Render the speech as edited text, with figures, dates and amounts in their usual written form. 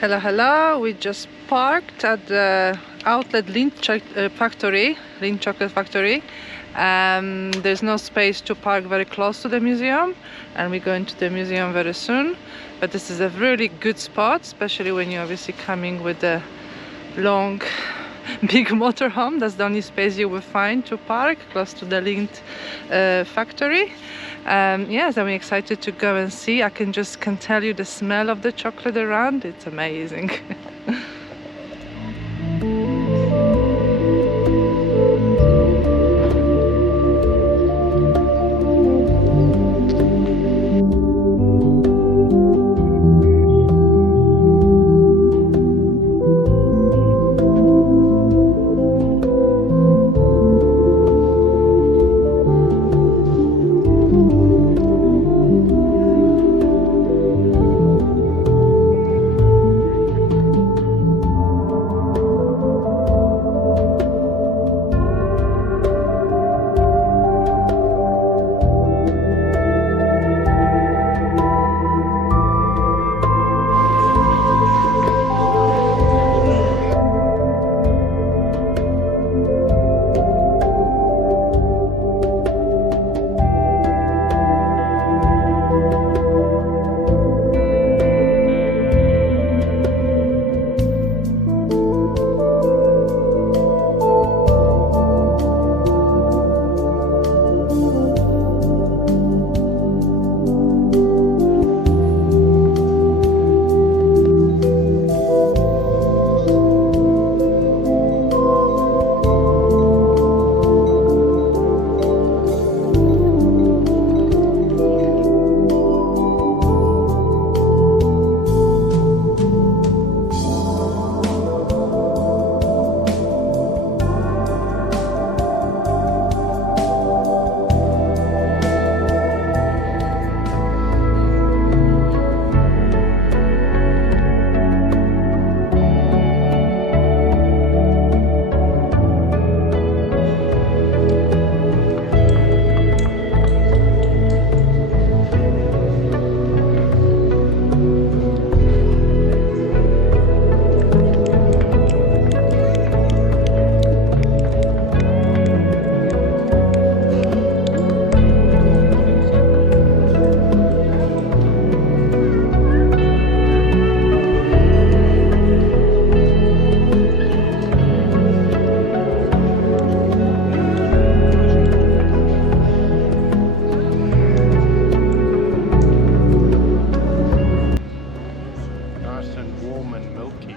Hello, hello. We just parked at the outlet Lindt Chocolate Factory. There's no space to park very close to the museum, and we're going to the museum very soon. But this is a really good spot, especially when you're obviously coming with a long, big motorhome. That's the only space you will find to park close to the Lindt factory. Yes, I'm excited to go and see. I can tell you the smell of the chocolate around. It's amazing. Nice and warm and milky.